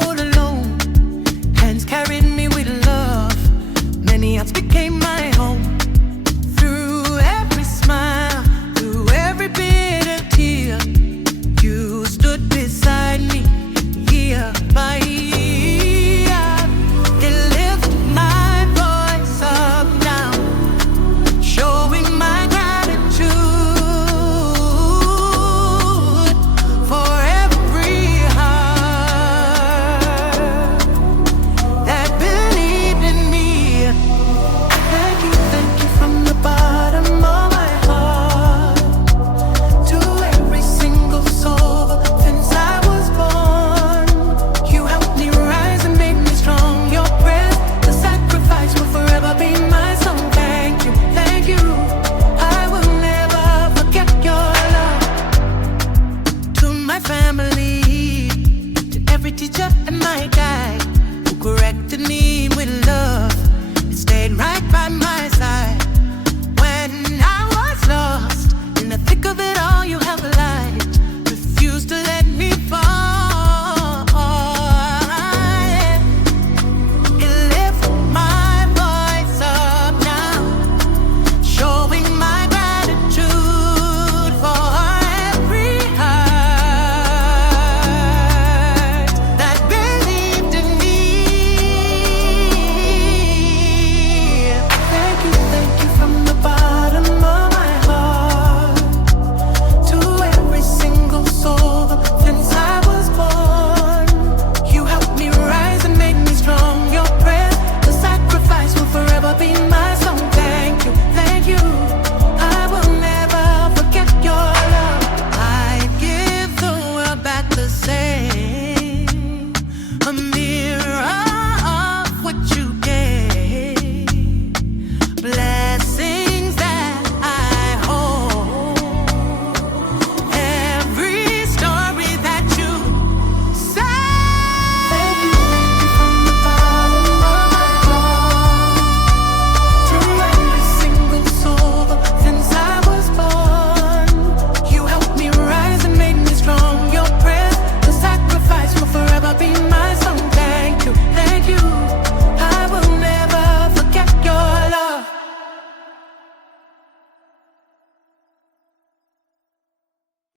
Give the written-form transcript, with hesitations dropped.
road alone. Hands carried me with love. Many hearts became my home. Through every smile, through every bitter tear, you stood beside me year by year. It lifted my voice up now, showing my gratitude for every heart that believed in me. Thank you from the bottom of my heart to every single soul since I was born. You helped me rise and made me strong. Your prayer, the sacrifice will forever be my song. Thank you, I will never forget your love. To my family, to every teacher and my guide who corrected me with love and stayed right by